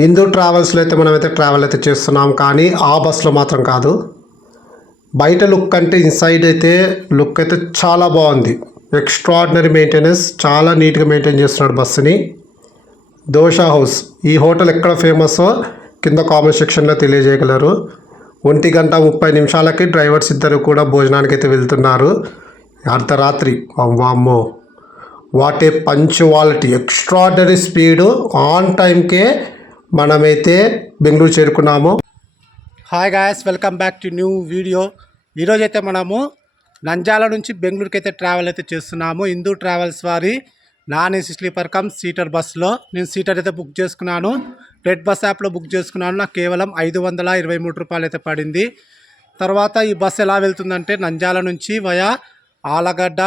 హిందూ ట్రావెల్స్లో అయితే మనమైతే ట్రావెల్ అయితే చేస్తున్నాం, కానీ ఆ బస్సులో మాత్రం కాదు. బయట లుక్ అంటే ఇన్సైడ్ అయితే లుక్ అయితే చాలా బాగుంది. ఎక్స్ట్రాడినరీ మెయింటెనెన్స్, చాలా నీట్గా మెయింటైన్ చేస్తున్నాడు బస్సుని. దోష హౌస్, ఈ హోటల్ ఎక్కడ ఫేమస్సో కింద కామెంట్ సెక్షన్లో తెలియజేయగలరు. 1:30 డ్రైవర్స్ ఇద్దరు కూడా భోజనానికి అయితే వెళ్తున్నారు. అర్ధరాత్రి, వామ్మో, what a punctuality, extraordinary speed, on టైంకే మనమైతే బెంగళూరు చేరుకున్నాము. Hi guys, welcome back to new video. ఈరోజైతే మనము నంద్యాల నుంచి బెంగళూరుకి అయితే ట్రావెల్ అయితే చేస్తున్నాము. హిందూ ట్రావెల్స్ వారి non AC sleeper come seater బస్సులో. నేను సీటర్ అయితే బుక్ చేసుకున్నాను, రెడ్ బస్ యాప్లో బుక్ చేసుకున్నాను. నాకు కేవలం 523 రూపాయలు అయితే పడింది. తర్వాత ఈ బస్సు ఎలా వెళ్తుందంటే నంద్యాల నుంచి వయా ఆలగడ్డ,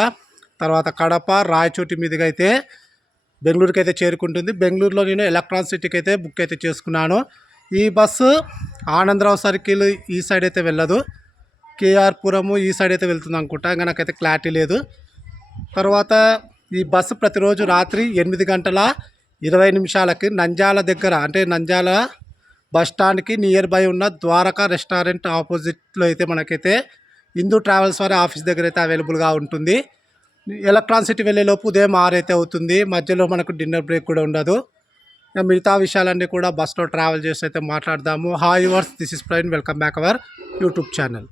తర్వాత కడప, రాయచోటి మీదుగా అయితే బెంగళూరుకి అయితే చేరుకుంటుంది. బెంగళూరులో నేను ఎలక్ట్రానిక్ సిటీకి అయితే బుక్ అయితే చేసుకున్నాను. ఈ బస్సు ఆనందరావు సర్కిల్ ఈ సైడ్ అయితే వెళ్ళదు, కేఆర్ పురము ఈ సైడ్ అయితే వెళ్తుంది అనుకుంటా, ఇంకా నాకైతే క్లారిటీ లేదు. తర్వాత ఈ బస్సు ప్రతిరోజు రాత్రి 8:20 నంద్యాల దగ్గర, అంటే నంద్యాల బస్ స్టాండ్కి నియర్ బై ఉన్న ద్వారకా రెస్టారెంట్ ఆపోజిట్లో అయితే మనకైతే హిందూ ట్రావెల్స్ వారి ఆఫీస్ దగ్గర అయితే అవైలబుల్గా ఉంటుంది. ఎలక్ట్రానిక్ సిటీ వెళ్ళేలోపు ఉదయం 6 అయితే అవుతుంది. మధ్యలో మనకు డిన్నర్ బ్రేక్ కూడా ఉండదు. మిగతా విషయాలన్నీ కూడా బస్లో ట్రావెల్ చేసి అయితే మాట్లాడదాము. Hi yours, this is Praveen, welcome back our YouTube channel.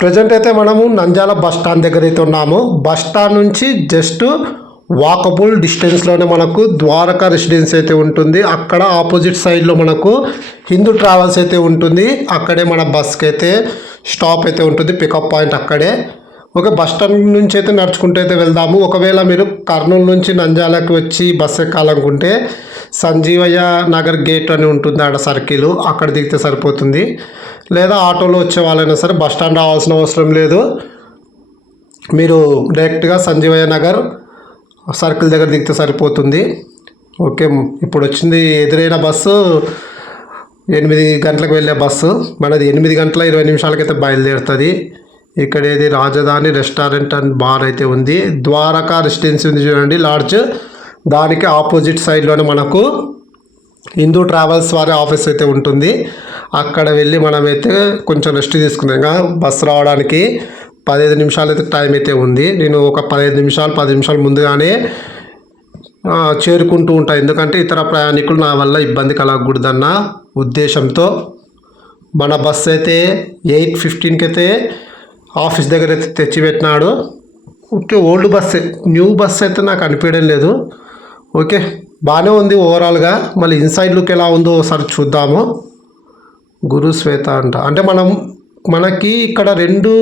Present అయితే మనము నంద్యాల బస్ స్టాండ్ దగ్గర అయితే ఉన్నాము. బస్ స్టాండ్ నుంచి జస్ట్ వాకబుల్ డిస్టెన్స్లోనే మనకు ద్వారకా రెసిడెన్సీ అయితే ఉంటుంది. అక్కడ ఆపోజిట్ సైడ్లో మనకు హిందూ ట్రావెల్స్ అయితే ఉంటుంది. అక్కడే మన బస్కి అయితే స్టాప్ అయితే ఉంటుంది, పికప్ పాయింట్ అక్కడే. ఓకే, బస్ స్టాండ్ నుంచి అయితే నడుచుకుంటూ అయితే వెళ్దాము. ఒకవేళ మీరు కర్నూలు నుంచి నంద్యాలకు వచ్చి బస్సు ఎక్కాలనుకుంటే సంజీవయ్య నగర్ గేట్ అని ఉంటుంది, ఆడ సర్కిల్, అక్కడ దిగితే సరిపోతుంది. లేదా ఆటోలో వచ్చే వాళ్ళైనా సరే బస్ స్టాండ్ రావాల్సిన అవసరం లేదు. మీరు డైరెక్ట్గా సంజీవయ్య నగర్ సర్కిల్ దగ్గర దిగితే సరిపోతుంది. ఓకే, ఇప్పుడు వచ్చింది ఎదురైన బస్సు 8 గంటలకు వెళ్ళే బస్సు. మనది 8:20 అయితే బయలుదేరుతుంది. ఇక్కడ ఏది రాజధాని రెస్టారెంట్ అండ్ బార్ అయితే ఉంది. ద్వారకా రెసిడెన్సీ ఉంది చూడండి, లాడ్జ్, దానికి ఆపోజిట్ సైడ్లోనే మనకు హిందూ ట్రావెల్స్ వారి ఆఫీస్ అయితే ఉంటుంది. అక్కడ వెళ్ళి మనమైతే కొంచెం రెస్ట్ తీసుకున్నాం. ఇంకా బస్సు రావడానికి 15 నిమిషాలు అయితే టైం అయితే ఉంది. నేను ఒక 10 నిమిషాలు ముందుగానే చేరుకుంటూ ఉంటాను, ఎందుకంటే ఇతర ప్రయాణికులు నా వల్ల ఇబ్బంది కలగకూడదన్న ఉద్దేశంతో. మన బస్సు అయితే 8:15 అయితే ఆఫీస్ దగ్గర అయితే తెచ్చిపెట్టినాడు. ఓకే, ఓల్డ్ బస్సే, న్యూ బస్ అయితే నాకు అనిపించడం లేదు. ఓకే, బాగానే ఉంది ఓవరాల్గా. మళ్ళీ ఇన్సైడ్ లుక్ ఎలా ఉందో ఒకసారి చూద్దాము. గురు శ్వేత అంటే మనకి ఇక్కడ 2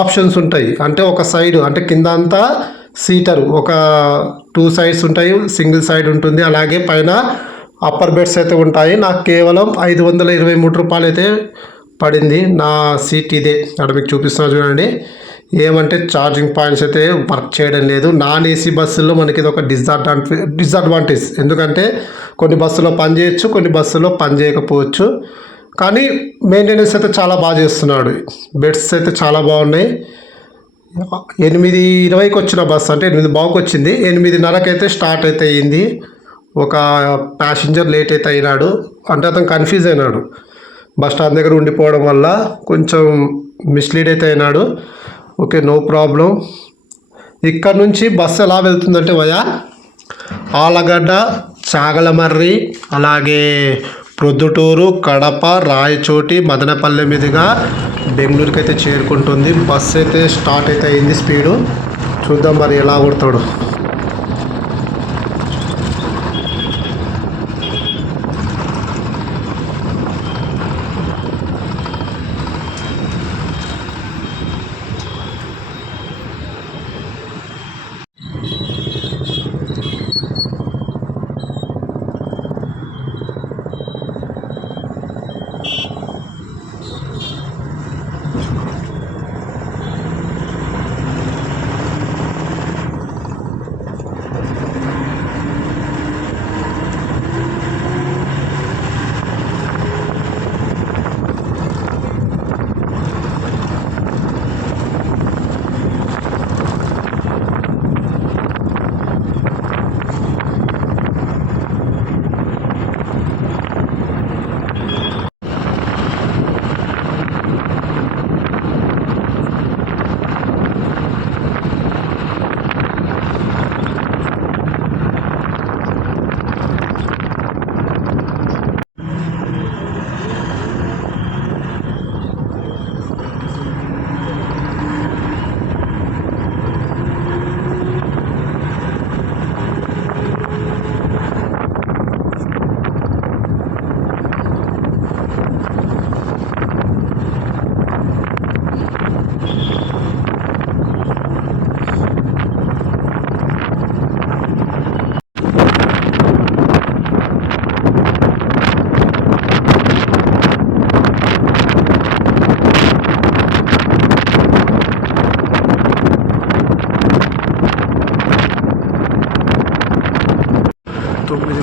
ఆప్షన్స్ ఉంటాయి. అంటే ఒక సైడ్, అంటే కింద అంతా సీటర్, ఒక 2 సైడ్స్ ఉంటాయి, సింగిల్ సైడ్ ఉంటుంది. అలాగే పైన అప్పర్ బెడ్స్ అయితే ఉంటాయి. నాకు కేవలం 523 రూపాయలు అయితే పడింది. నా సీట్ ఇదే, అక్కడ మీకు చూపిస్తున్నా చూడండి. ఏమంటే ఛార్జింగ్ పాయింట్స్ అయితే వర్క్ చేయడం లేదు. నాన్ ఏసీ బస్సుల్లో మనకి ఇది ఒక డిసడ్వాంటేజ్. ఎందుకంటే కొన్ని బస్సులో పని చేయొచ్చు, కొన్ని బస్సులో పని చేయకపోవచ్చు. కానీ మెయింటెనెన్స్ అయితే చాలా బాగా చేస్తున్నాడు. బెడ్స్ అయితే చాలా బాగున్నాయి. 8:20 వచ్చిన బస్సు, అంటే 8:15 వచ్చింది, 8:30 అయితే స్టార్ట్ అయితే అయ్యింది. ఒక ప్యాసింజర్ లేట్ అయితే అయినాడు, అంటే అతను కన్ఫ్యూజ్ అయినాడు. బస్ స్టాండ్ దగ్గర ఉండిపోవడం వల్ల కొంచెం మిస్లీడ్ అయితే అయినాడు. Okay, no problem. ఇక్కడ నుంచి బస్సు ఎలా వెళ్తుందంటే వయా ఆలగడ్డ, చాగలమర్రి, అలాగే ప్రొద్దుటూరు, కడప, రాయచోటి, మదనపల్లె మీదుగా బెంగళూరుకి అయితే చేరుకుంటుంది. బస్సు అయితే స్టార్ట్ అయితే అయింది. స్పీడు చూద్దాం మరి ఎలా కొడతాడు.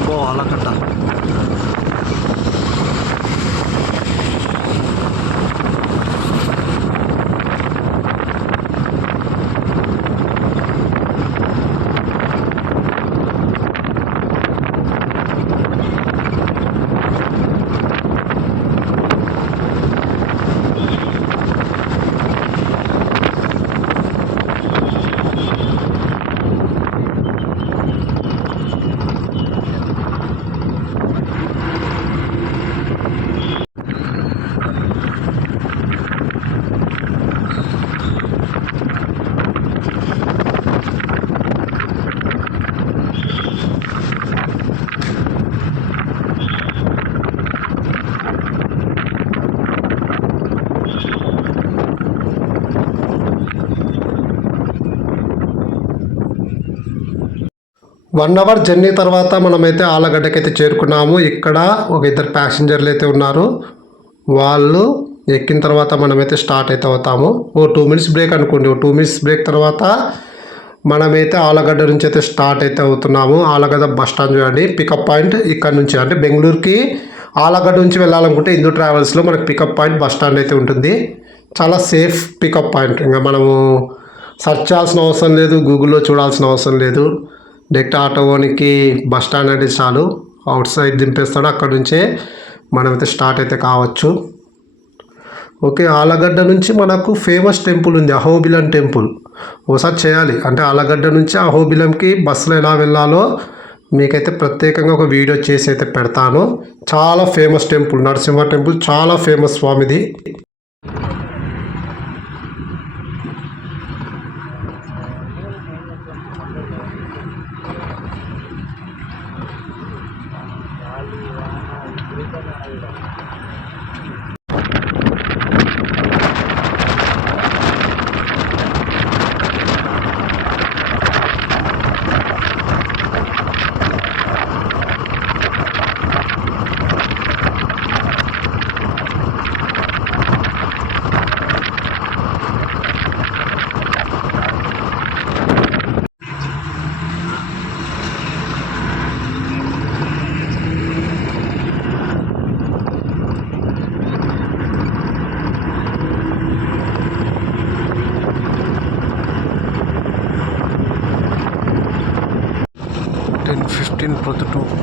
అబ్బో ఆలగడ్డ. వన్ అవర్ జర్నీ తర్వాత మనమైతే ఆలగడ్డకి అయితే చేరుకున్నాము. ఇక్కడ ఒక ఇద్దరు ప్యాసింజర్లు అయితే ఉన్నారు. వాళ్ళు ఎక్కిన తర్వాత మనమైతే స్టార్ట్ అయితే అవుతాము. ఓ 2 మినిట్స్ బ్రేక్ అనుకోండి. ఓ 2 మినిట్స్ బ్రేక్ తర్వాత మనమైతే ఆలగడ్డ నుంచి అయితే స్టార్ట్ అయితే అవుతున్నాము. ఆలగడ్డ బస్ స్టాండ్ చూడండి. పికప్ పాయింట్ ఇక్కడ నుంచి, అంటే బెంగళూరుకి ఆలగడ్డ నుంచి వెళ్ళాలనుకుంటే హిందూ ట్రావెల్స్లో మనకి పికప్ పాయింట్ బస్ స్టాండ్ అయితే ఉంటుంది. చాలా సేఫ్ పికప్ పాయింట్. ఇంకా మనము సెర్చ్ చేయాల్సిన అవసరం లేదు, గూగుల్లో చూడాల్సిన అవసరం లేదు. డైరెక్ట్ ఆటోనికి బస్ స్టాండ్ అంటే చాలు, అవుట్ సైడ్ దింపేస్తాడు. అక్కడ నుంచే మనమైతే స్టార్ట్ అయితే కావచ్చు. ఓకే, ఆలగడ్డ నుంచి మనకు ఫేమస్ టెంపుల్ ఉంది, అహోబిలం టెంపుల్. ఒకసారి చేయాలి, అంటే ఆలగడ్డ నుంచి అహోబిలంకి బస్సులో ఎలా వెళ్ళాలో మీకైతే ప్రత్యేకంగా ఒక వీడియో చేసి అయితే పెడతాను. చాలా ఫేమస్ టెంపుల్, నరసింహ టెంపుల్ చాలా ఫేమస్ స్వామిది. ప్రొద్దుటూరు.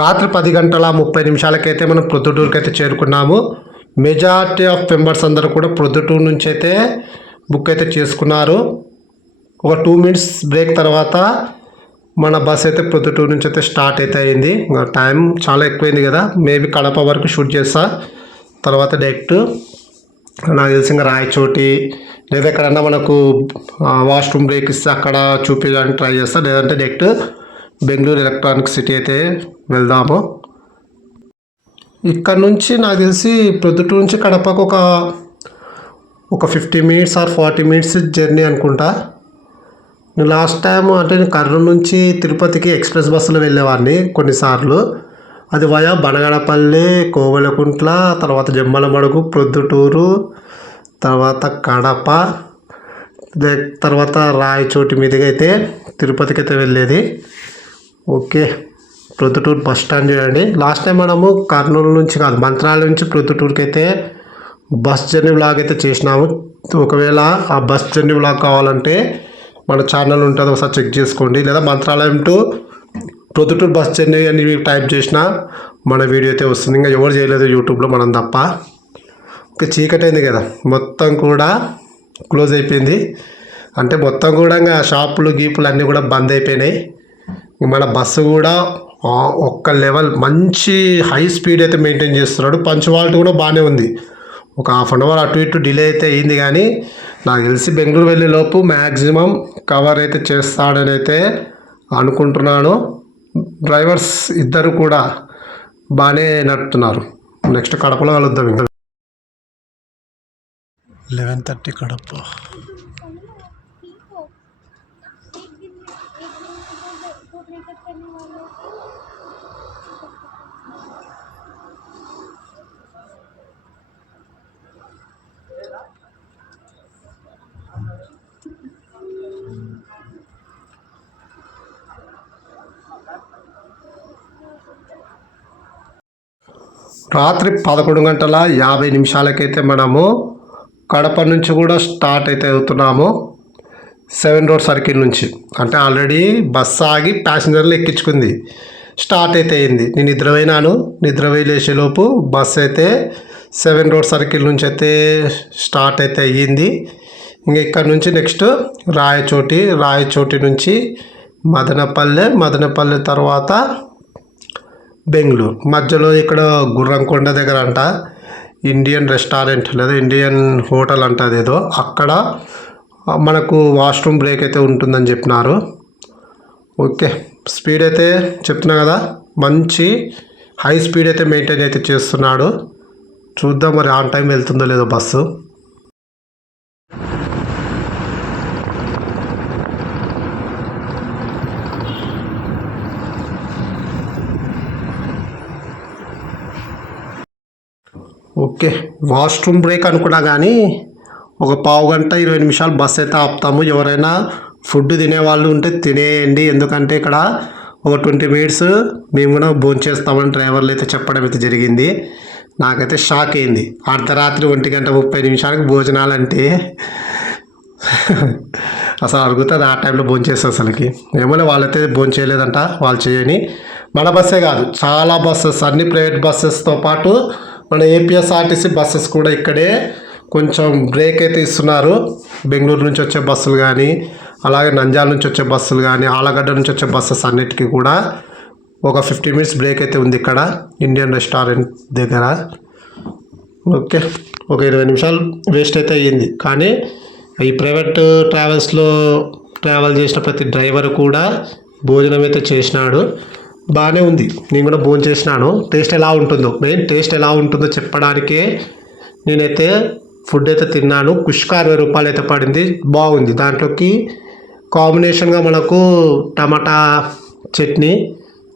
రాత్రి 10:30 మనం ప్రొద్దుటూరుకి అయితే చేరుకున్నాము. మెజారిటీ ఆఫ్ మెంబర్స్ అందరూ కూడా ప్రొద్దుటూరు నుంచి అయితే బుక్ అయితే చేసుకున్నారు. ఒక 2 మినిట్స్ బ్రేక్ తర్వాత మన బస్ అయితే ప్రొద్దుటూరు నుంచి అయితే స్టార్ట్ అయితే అయింది. టైం చాలా ఎక్కువైంది కదా, మేబీ కడప వరకు షూట్ చేస్తా. తర్వాత డైరెక్ట్ నాకు తెలిసి ఇంకా రాయచోటి లేదా ఎక్కడన్నా మనకు వాష్రూమ్ బ్రేక్ ఇస్తే అక్కడ చూపించడానికి ట్రై చేస్తా, లేదంటే డైరెక్ట్ బెంగళూరు ఎలక్ట్రానిక్ సిటీ అయితే వెళ్దాము. ఇక్కడ నుంచి నాకు తెలిసి ప్రొద్దుటూరు నుంచి కడపకు ఒక 50 మినిట్స్ ఆర్ 40 మినిట్స్ జర్నీ అనుకుంటా. నేను లాస్ట్ టైం అంటే నేను కర్నూలు నుంచి తిరుపతికి ఎక్స్ప్రెస్ బస్సులో వెళ్ళేవాడిని కొన్నిసార్లు. అది వయా బనగనపల్లి, కోవెలకుంట్ల, తర్వాత జమ్మలమడుగు, ప్రొద్దుటూరు, తర్వాత కడప, తర్వాత రాయచోటి మీదుగా అయితే తిరుపతికి అయితే వెళ్ళేది. ఓకే, ప్రొద్దుటూరు బస్ స్టాండ్ చూడండి. లాస్ట్ టైం మనము కర్నూలు నుంచి కాదు, మంత్రాలయం నుంచి ప్రొద్దుటూరుకి అయితే బస్ జర్నీ వ్లాగ్ అయితే చేసినాము. ఒకవేళ ఆ బస్ జర్నీ వ్లాగ్ కావాలంటే మన ఛానల్ ఉంటుంది, ఒకసారి చెక్ చేసుకోండి. లేదా Mantralayam to Proddatur bus journey అని టైప్ చేసినా మన వీడియో అయితే వస్తుంది. ఇంకా ఎవరు చేయలేదు యూట్యూబ్లో మనం తప్ప. చీకటి అయింది కదా, మొత్తం కూడా క్లోజ్ అయిపోయింది. అంటే మొత్తం కూడా ఇంకా షాపులు గీపులు అన్నీ కూడా బంద్ అయిపోయినాయి. మన బస్సు కూడా ఒక్క లెవెల్ మంచి హై స్పీడ్ అయితే మెయింటైన్ చేస్తున్నాడు. పంచువాలిటీ కూడా బాగానే ఉంది. ఒక హాఫ్ అన్ అవర్ అటు ఇటు డిలే అయితే అయింది, కానీ నాకు తెలిసి బెంగళూరు వెళ్ళే లోపు మ్యాక్సిమం కవర్ అయితే చేస్తాడని అయితే అనుకుంటున్నాను. డ్రైవర్స్ ఇద్దరు కూడా బాగానే నడుపుతున్నారు. నెక్స్ట్ కడపలో కలుద్దాం. ఇంకా 11:30 కడప. రాత్రి 11:50 మనము కడప నుంచి కూడా స్టార్ట్ అయితే అవుతున్నాము. 7 రోడ్ సర్కిల్ నుంచి. అంటే ఆల్రెడీ బస్సు ఆగి ప్యాసింజర్లు ఎక్కించుకుంది, స్టార్ట్ అయితే అయింది. నేను నిద్రపోయినాను. నిద్రపోయి లేచేలోపు బస్సు అయితే 7 రోడ్ సర్కిల్ నుంచి అయితే స్టార్ట్ అయితే అయ్యింది. ఇంకా ఇక్కడ నుంచి నెక్స్ట్ రాయచోటి నుంచి మదనపల్లె తర్వాత బెంగళూరు. మధ్యలో ఇక్కడ గుర్రంకొండ దగ్గర అంట ఇండియన్ రెస్టారెంట్ లేదా ఇండియన్ హోటల్ అంట అదేదో, అక్కడ మనకు వాష్రూమ్ బ్రేక్ అయితే ఉంటుందని చెప్పినారు. ఓకే, స్పీడ్ అయితే చెప్తున్నా కదా, మంచి హై స్పీడ్ అయితే మెయింటైన్ అయితే చేస్తున్నాడు. చూద్దాం మరి ఆన్ టైం వెళ్తుందో లేదో బస్సు. ఓకే, వాష్రూమ్ బ్రేక్ అనుకున్నా కానీ ఒక పావు గంట 20 నిమిషాలు బస్సు అయితే ఆపుతాము. ఎవరైనా ఫుడ్ తినేవాళ్ళు ఉంటే తినేయండి, ఎందుకంటే ఇక్కడ ఒక 20 మినిట్స్ మేము కూడా భోంచేస్తామని డ్రైవర్లు అయితే చెప్పడం అయితే జరిగింది. నాకైతే షాక్ అయింది. అర్ధరాత్రి 1:30 భోజనాలు అంటే అసలు అరుగుతుంది ఆ టైంలో భోంచేస్తే అసలుకి. ఏమో వాళ్ళైతే భోంచేయలేదంట, వాళ్ళు చేయని. మన బస్సే కాదు, చాలా బస్సెస్, అన్ని ప్రైవేట్ బస్సెస్తో పాటు మన ఏపీఎస్ఆర్టీసీ బస్సెస్ కూడా ఇక్కడే కొంచెం బ్రేక్ అయితే ఇస్తున్నారు. బెంగళూరు నుంచి వచ్చే బస్సులు కానీ, అలాగే నంద్యాల నుంచి వచ్చే బస్సులు కానీ, ఆలగడ్డ నుంచి వచ్చే బస్సెస్ అన్నిటికీ కూడా ఒక 15 మినిట్స్ బ్రేక్ అయితే ఉంది ఇక్కడ ఇండియన్ రెస్టారెంట్ దగ్గర. ఓకే, ఒక 20 నిమిషాలు వేస్ట్ అయితే అయ్యింది. కానీ ఈ ప్రైవేట్ ట్రావెల్స్లో ట్రావెల్ చేసిన ప్రతి డ్రైవర్ కూడా భోజనం అయితే చేసినాడు, బాగానే ఉంది. నేను కూడా భోజనం చేసినాను. టేస్ట్ ఎలా ఉంటుందో చెప్పడానికే నేనైతే ఫుడ్ అయితే తిన్నాను. కుష్కా 60 రూపాయలు అయితే పడింది, బాగుంది. దాంట్లోకి కాంబినేషన్గా మనకు టమాటా చట్నీ,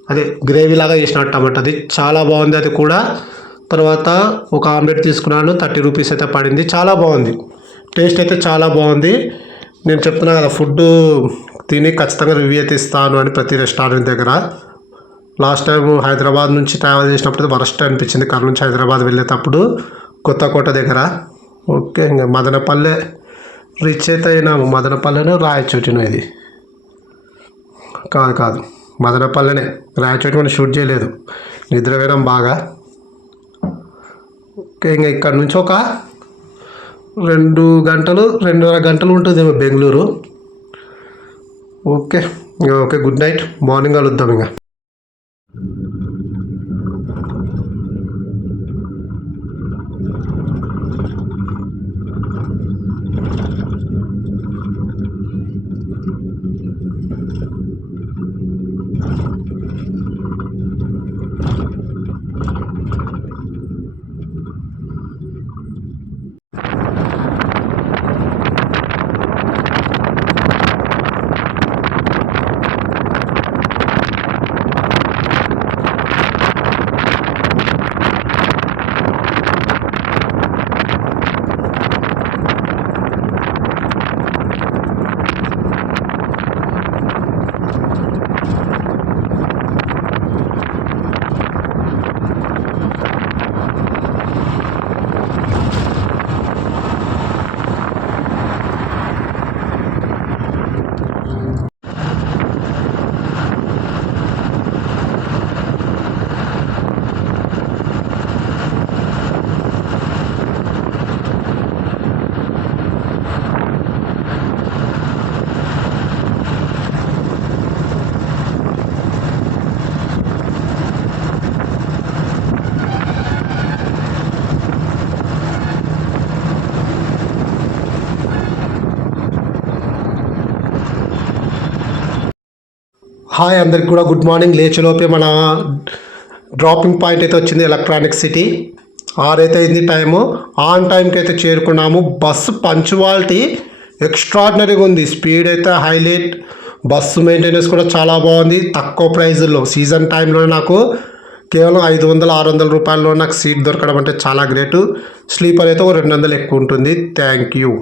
అదే గ్రేవీ లాగా చేసినాడు టమాటా, అది చాలా బాగుంది. అది కూడా తర్వాత ఒక ఆమ్లెట్ తీసుకున్నాను, 30 రూపీస్ అయితే పడింది. చాలా బాగుంది, టేస్ట్ అయితే చాలా బాగుంది. నేను చెప్తున్నా కదా, ఫుడ్ తిని ఖచ్చితంగా రివ్యూ అయితే ఇస్తాను అని ప్రతి రెస్టారెంట్ దగ్గర. లాస్ట్ టైం హైదరాబాద్ నుంచి ట్రావెల్ చేసినప్పుడు వరస్ట్ అనిపించింది. కర్నూలు నుంచి హైదరాబాద్ వెళ్ళేటప్పుడు కొత్తకోట దగ్గర. ఓకే, ఇంకా మదనపల్లె రీచ్ అయితే అయినాము. మదనపల్లెను రాయచోటిను, ఇది కాదు మదనపల్లెనే. రాయచోటి మనం షూట్ చేయలేదు, నిద్రపోయినాం బాగా. ఓకే, ఇంకా ఇక్కడ నుంచి ఒక 2.5 గంటలు ఉంటుందేమో Bengaluru. Okay, good night, morning కలుద్దాం ఇంకా. హాయ్ అందరికి కూడా గుడ్ మార్నింగ్. లేచేలోపే మన డ్రాపింగ్ పాయింట్ అయితే వచ్చింది ఎలక్ట్రానిక్ సిటీ. 6 అయితే అయింది టైము. ఆన్ టైంకి అయితే చేరుకున్నాము. బస్సు పంచువాలిటీ ఎక్స్ట్రాడినరీగా ఉంది. స్పీడ్ అయితే హైలైట్. బస్సు మెయింటెనెన్స్ కూడా చాలా బాగుంది. తక్కువ ప్రైజుల్లో సీజన్ టైంలో నాకు కేవలం 500-600 రూపాయల్లో నాకు సీట్ దొరకడం అంటే చాలా గ్రేటు. స్లీపర్ అయితే ఒక 200 ఎక్కువ ఉంటుంది. Thank you.